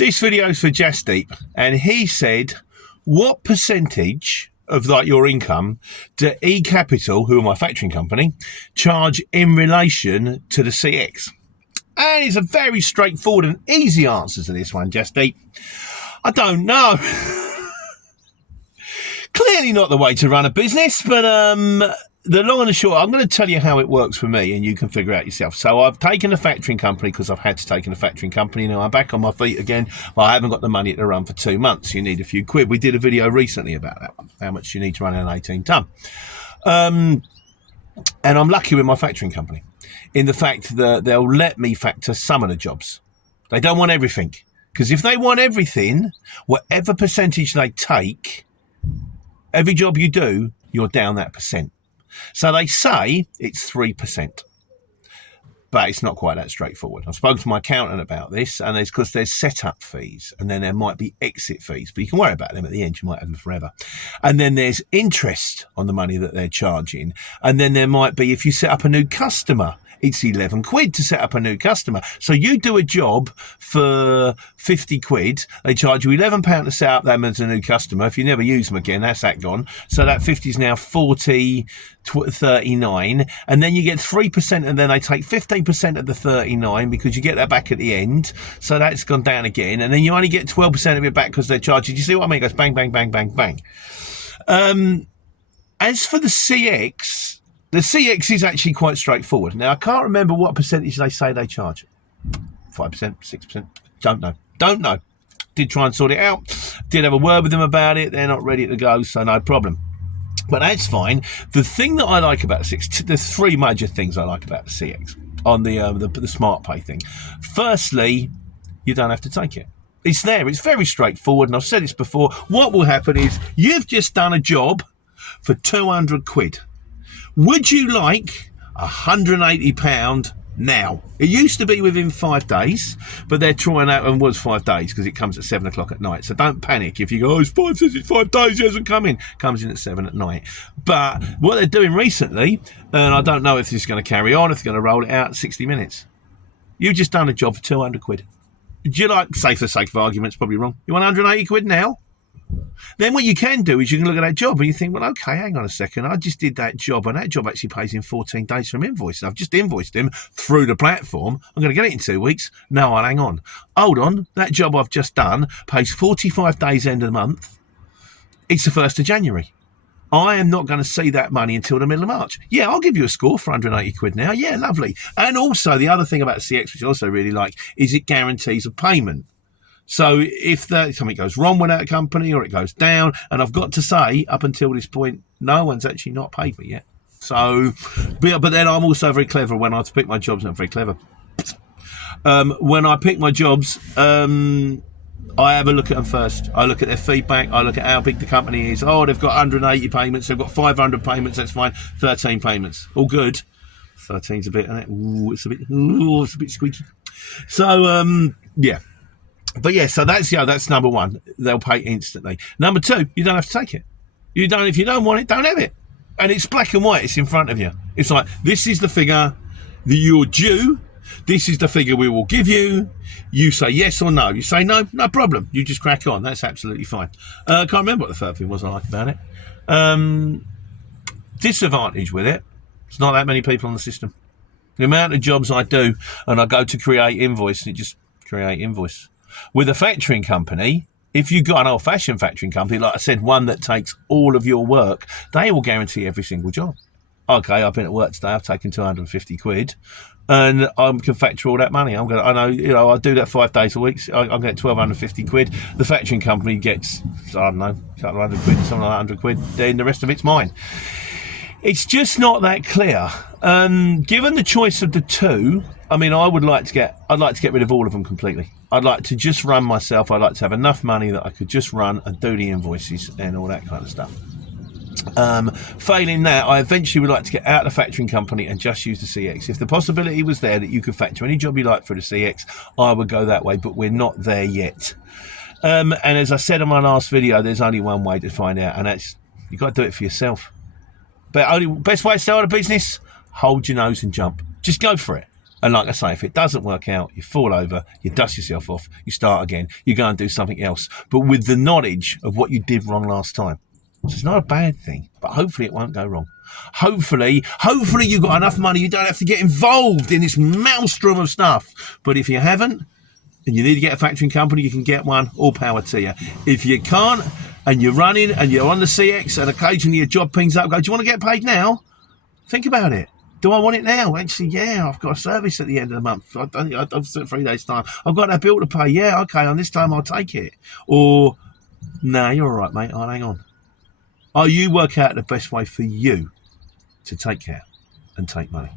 This video is for Jasdeep, and he said, what percentage of like your income do eCapital, who are my factoring company, charge in relation to the CX? And it's a very straightforward and easy answer to this one, Jasdeep. I don't know. Clearly not the way to run a business, but the long and the short, I'm going to tell you how it works for me and you can figure out yourself. So I've taken a factoring company because I've had to take a factoring company. Now I'm back on my feet again. Well, I haven't got the money to run for 2 months. You need a few quid. We did a video recently about that one, how much you need to run an 18 ton. And I'm lucky with my factoring company in the fact that they'll let me factor some of the jobs. They don't want everything, because if they want everything, whatever percentage they take, every job you do, you're down that percent. So they say it's 3%, but it's not quite that straightforward. I've spoken to my accountant about this, and it's because there's setup fees, and then there might be exit fees, but you can worry about them at the end. You might have them forever. And then there's interest on the money that they're charging. And then there might be, if you set up a new customer, it's 11 quid to set up a new customer. So you do a job for 50 quid. They charge you £11 to set up them as a new customer. If you never use them again, that's that gone. So that 50 is now 40, 39. And then you get 3%, and then they take 15% of the 39 because you get that back at the end. So that's gone down again. And then you only get 12% of it back because they're charging. Do you see what I mean? It goes bang, bang, bang, bang, bang. As for the CX, the CX is actually quite straightforward. Now, I can't remember what percentage they say they charge. 5%, 6%, don't know. Did try and sort it out. Did have a word with them about it. They're not ready to go, so no problem. But that's fine. The thing that I like about the CX, there's three major things I like about the CX on the Smart Pay thing. Firstly, you don't have to take it. It's there. It's very straightforward, and I've said this before. What will happen is you've just done a job for 200 quid. Would you like £180 now? It used to be within 5 days, but they're trying out, and was 5 days because it comes at 7 o'clock at night. So don't panic if you go, oh, it's 5 days, it hasn't come in. It comes in at 7 at night. But what they're doing recently, and I don't know if this is going to carry on, if they're going to roll it out, 60 minutes. You've just done a job for 200 quid. Do you like, say for the sake of argument, it's probably wrong, you want 180 quid now? Then what you can do is you can look at that job and you think, well, okay, hang on a second. I just did that job, and that job actually pays in 14 days from invoice. And I've just invoiced him through the platform. I'm going to get it in 2 weeks. No, I'll hang on. Hold on. That job I've just done pays 45 days end of the month. It's the 1st of January. I am not going to see that money until the middle of March. Yeah, I'll give you a score for 180 quid now. Yeah, lovely. And also the other thing about CX, which I also really like, is it guarantees a payment. So if something goes wrong with that company or it goes down, and I've got to say, up until this point, no one's actually not paid me yet. So, but then I'm also very clever when I pick my jobs. I'm very clever. When I pick my jobs, I have a look at them first. I look at their feedback. I look at how big the company is. Oh, they've got 180 payments. They've got 500 payments. That's fine. 13 payments. All good. 13's a bit, isn't it? Ooh, it's a bit squeaky. So, yeah. But yeah, so that's number one. They'll pay instantly. Number two, you don't have to take it. If you don't want it, don't have it. And it's black and white. It's in front of you. It's like, this is the figure that you're due. This is the figure we will give you. You say yes or no. You say no, no problem. You just crack on. That's absolutely fine. I can't remember what the third thing was I like about it. Disadvantage with it, there's not that many people on the system. The amount of jobs I do, and I go to create invoice, and it just create invoice. With a factoring company, if you've got an old-fashioned factoring company, like I said, one that takes all of your work, they will guarantee every single job. Okay, I've been at work today, I've taken 250 quid, and I can factor all that money. I do that 5 days a week. I get 1,250 quid. The factoring company gets, I don't know, a couple of hundred quid, something like 100 quid. Then the rest of it's mine. It's just not that clear. Given the choice of the two, I mean, I'd like to get rid of all of them completely. I'd like to just run myself. I'd like to have enough money that I could just run and do the invoices and all that kind of stuff. Failing that, I eventually would like to get out of the factoring company and just use the CX. If the possibility was there that you could factor any job you like for the CX, I would go that way, but we're not there yet. And as I said in my last video, there's only one way to find out, and that's you've got to do it for yourself. But best way to start a business, hold your nose and jump. Just go for it. And like I say, if it doesn't work out, you fall over, you dust yourself off, you start again, you go and do something else, but with the knowledge of what you did wrong last time. So it's not a bad thing, but hopefully it won't go wrong. Hopefully you've got enough money, you don't have to get involved in this maelstrom of stuff. But if you haven't, and you need to get a factoring company, you can get one, all power to you. If you can't, and you're running, and you're on the CX, and occasionally your job pings up, go, do you want to get paid now? Think about it. Do I want it now? Actually, yeah, I've got a service at the end of the month. I've 3 days' time. I've got that bill to pay. Yeah, okay, on this time I'll take it. Or, nah, you're all right, mate. I'll hang on. You work out the best way for you to take care and take money.